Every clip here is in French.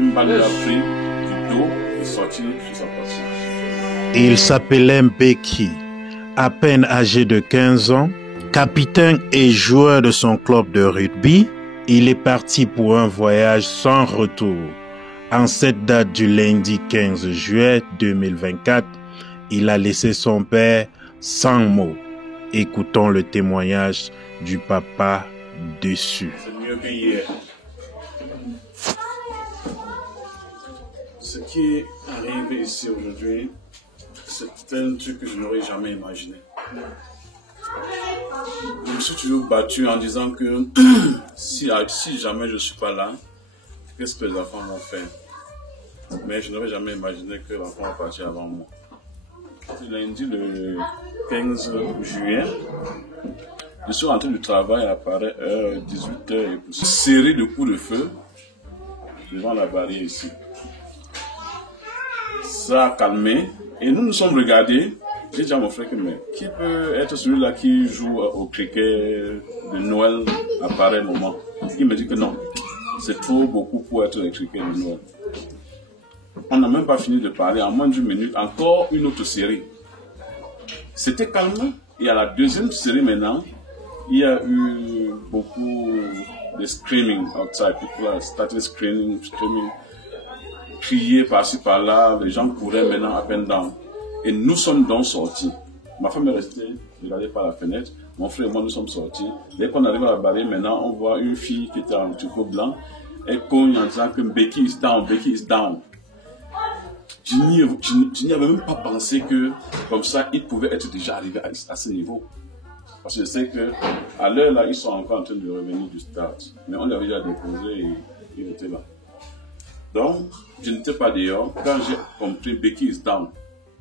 une balle l'a pris du dos et sorti sur sa poitrine. Il s'appelait Mbeki, à peine âgé de 15 ans, capitaine et joueur de son club de rugby. Il est parti pour un voyage sans retour. En cette date du lundi 15 juillet 2024, il a laissé son père sans mots. Écoutons le témoignage du papa déçu. C'est mieux que hier. Ce qui arrive ici aujourd'hui, c'est un truc que je n'aurais jamais imaginé. Je me suis toujours battu en disant que si jamais je ne suis pas là, qu'est-ce que les enfants vont faire? Mais je n'aurais jamais imaginé que l'enfant va partir avant moi. Lundi, le 15 juillet, je suis rentré du travail à Paris, 18h, et une série de coups de feu devant la barrière ici. Ça a calmé et nous nous sommes regardés. J'ai dit à mon frère que mais qui peut être celui-là qui joue au cricket de Noël à pareil moment? Il me dit que non, c'est trop beaucoup pour être le cricket de Noël. On n'a même pas fini de parler, en moins d'une minute, encore une autre série. C'était calme. Et à la deuxième série maintenant, il y a eu beaucoup de screaming outside. People are started screaming, crier par-ci par-là. Les gens couraient maintenant up and down. Et nous sommes donc sortis. Ma femme est restée, regardée par la fenêtre. Mon frère et moi, nous sommes sortis. Dès qu'on arrive à la barrière, maintenant, on voit une fille qui était en tricot blanc. Elle cogne en disant que Mbeki is down, Mbeki is down. Je n'y avais même pas pensé que, comme ça, il pouvait être déjà arrivé à ce niveau. Parce que je sais qu'à l'heure là, ils sont encore en train de revenir du stade. Mais on l'avait déjà déposé et il était là. Donc, je n'étais pas dehors. Quand j'ai compris Mbeki is down,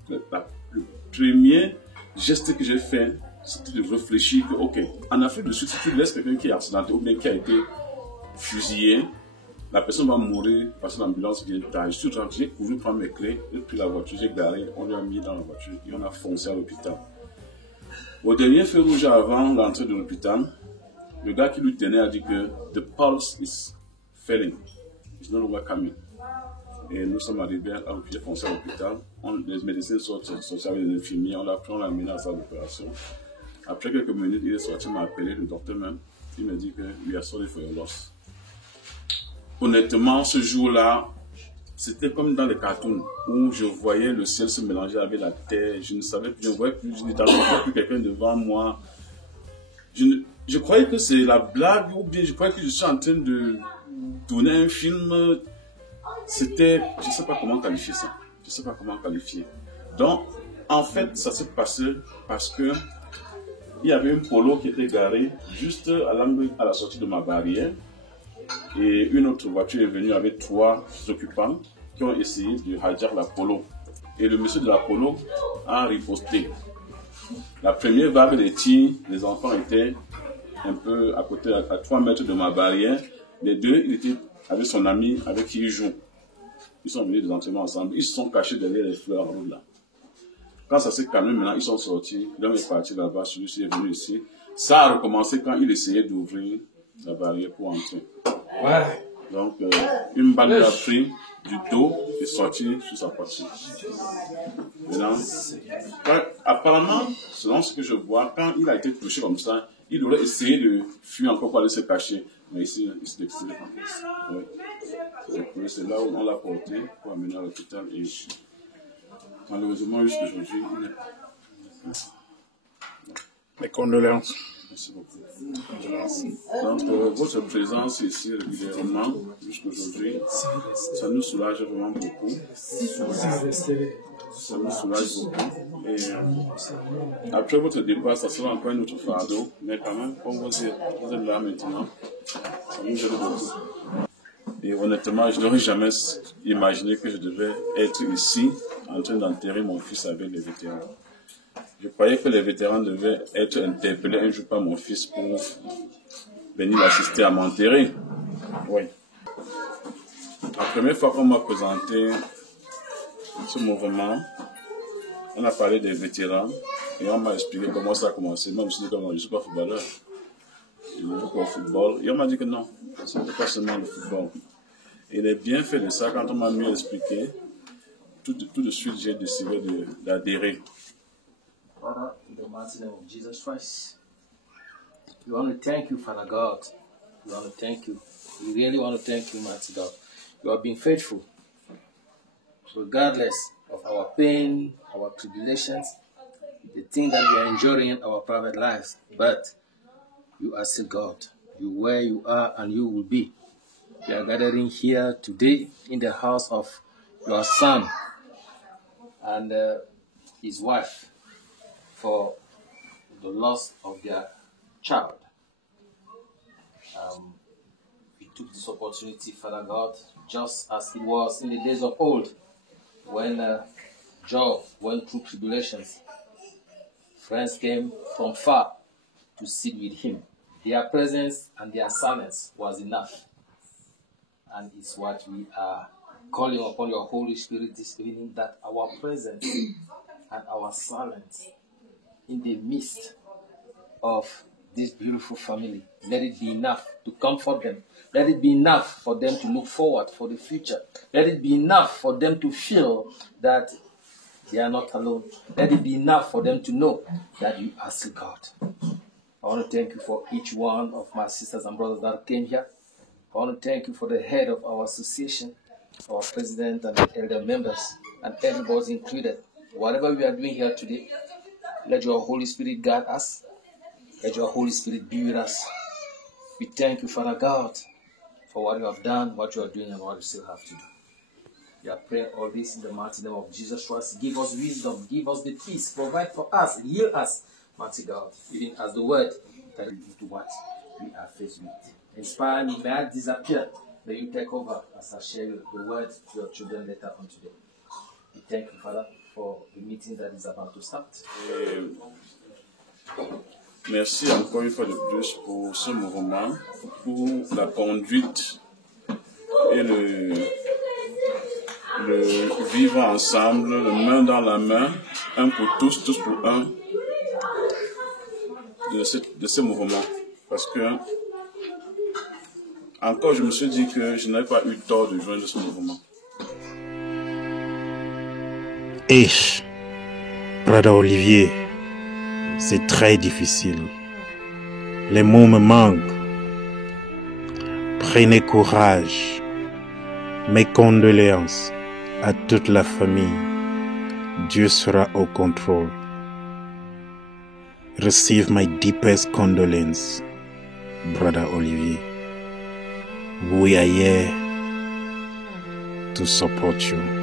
le premier geste que j'ai fait, c'était de réfléchir que, ok, en Afrique du Sud, si tu laisses quelqu'un qui est accidenté ou bien qui a été fusillé, la personne va mourir parce que l'ambulance vient tard. J'ai couru prendre mes clés, j'ai pris la voiture, j'ai garé, on lui a mis dans la voiture et on a foncé à l'hôpital. Au dernier feu rouge avant l'entrée de l'hôpital, le gars qui lui tenait a dit que the pulse is failing, it's no longer coming. Et nous sommes arrivés à foncé à l'hôpital. Les médecins sont sortis avec les infirmiers, on l'a pris, on l'a mené à la salle d'opération. Après quelques minutes, il est sorti, il m'a appelé, le docteur même. Il m'a dit que we are sorry for your loss. Honnêtement, ce jour-là, c'était comme dans les cartoons où je voyais le ciel se mélanger avec la terre. Je ne savais plus, je ne voyais plus, je n'entendais plus quelqu'un devant moi. Je croyais que c'est la blague ou bien je croyais que je suis en train de tourner un film. C'était, je ne sais pas comment qualifier ça. Je ne sais pas comment qualifier. Donc, en fait, ça s'est passé parce que il y avait une polo qui était garée juste à la sortie de ma barrière. Et une autre voiture est venue avec 3 occupants qui ont essayé de hijack la polo. Et le monsieur de la polo a riposté. La première vague de tirs, les enfants étaient un peu à côté, à 3 mètres de ma barrière. Les deux, il était avec son ami avec qui il joue. Ils sont venus des entraînements ensemble. Ils se sont cachés derrière les fleurs rouges là. Quand ça s'est calmé, maintenant, ils sont sortis. L'homme est parti là-bas, celui-ci est venu ici. Ça a recommencé quand il essayait d'ouvrir la barrière pour entrer. Ouais. Donc, une balle l'a pris du dos et sorti sur sa poitrine. Maintenant, apparemment, selon ce que je vois, quand il a été touché comme ça, il aurait essayé de fuir encore pour aller se cacher. Mais ici, il s'est excité. Ouais. C'est là où on l'a porté pour amener à l'hôpital. Et malheureusement, jusqu'aujourd'hui, il est... Mes condoléances. Merci beaucoup. Donc, votre présence ici régulièrement, jusqu'aujourd'hui, ça nous soulage vraiment beaucoup. Ça nous soulage beaucoup. Et après votre départ, ça sera encore un autre fardeau. Mais quand même, comme vous êtes là maintenant, ça nous aide beaucoup. Et honnêtement, je n'aurais jamais imaginé que je devais être ici, en train d'enterrer mon fils avec les vétérans. Je croyais que les vétérans devaient être interpellés un jour par mon fils pour venir l'assister à m'enterrer. Oui. La première fois qu'on m'a présenté ce mouvement, on a parlé des vétérans et on m'a expliqué comment ça a commencé. Moi, je me suis dit que non, je ne suis pas footballeur. Je ne joue pas au football. Et on m'a dit que non, ce n'est pas seulement le football. Et les bienfaits de ça, quand on m'a mieux expliqué, tout de suite, j'ai décidé d'adhérer. Father, in the mighty name of Jesus Christ, we want to thank you, Father God. We want to thank you. We really want to thank you, mighty God. You have been faithful, regardless of our pain, our tribulations, the things that we are enjoying in our private lives. But you are still God. You where you are and you will be. We are gathering here today in the house of your son and his wife for the loss of their child. We took this opportunity, Father God, just as it was in the days of old, when Job went through tribulations. Friends came from far to sit with him. Their presence and their silence was enough. And it's what we are calling upon your Holy Spirit this evening, that our presence and our silence in the midst of this beautiful family, let it be enough to comfort them. Let it be enough for them to look forward for the future. Let it be enough for them to feel that they are not alone. Let it be enough for them to know that you are still God. I want to thank you for each one of my sisters and brothers that came here. I want to thank you for the head of our association, our president and the elder members, and everybody included. Whatever we are doing here today, let your Holy Spirit guide us. Let your Holy Spirit be with us. We thank you, Father God, for what you have done, what you are doing, and what you still have to do. We are praying all this in the mighty name of Jesus Christ. Give us wisdom, give us the peace, provide for us, heal us, mighty God, even as the word that is into what we are faced with. Inspire me, may I disappear. May you take over as I share the word to your children later on today. We thank you, Father, for the meeting that is about to start. Merci encore une fois de plus pour ce mouvement, pour la conduite et le vivre ensemble, le main dans la main, un pour tous, tous pour un, de ce mouvement. Parce que, encore, je me suis dit que je n'avais pas eu tort de joindre ce mouvement. Brother Olivier, c'est très difficile. Les mots me manquent. Prenez courage. Mes condoléances à toute la famille. Dieu sera au contrôle. Receive my deepest condolence, Brother Olivier. We are here to support you.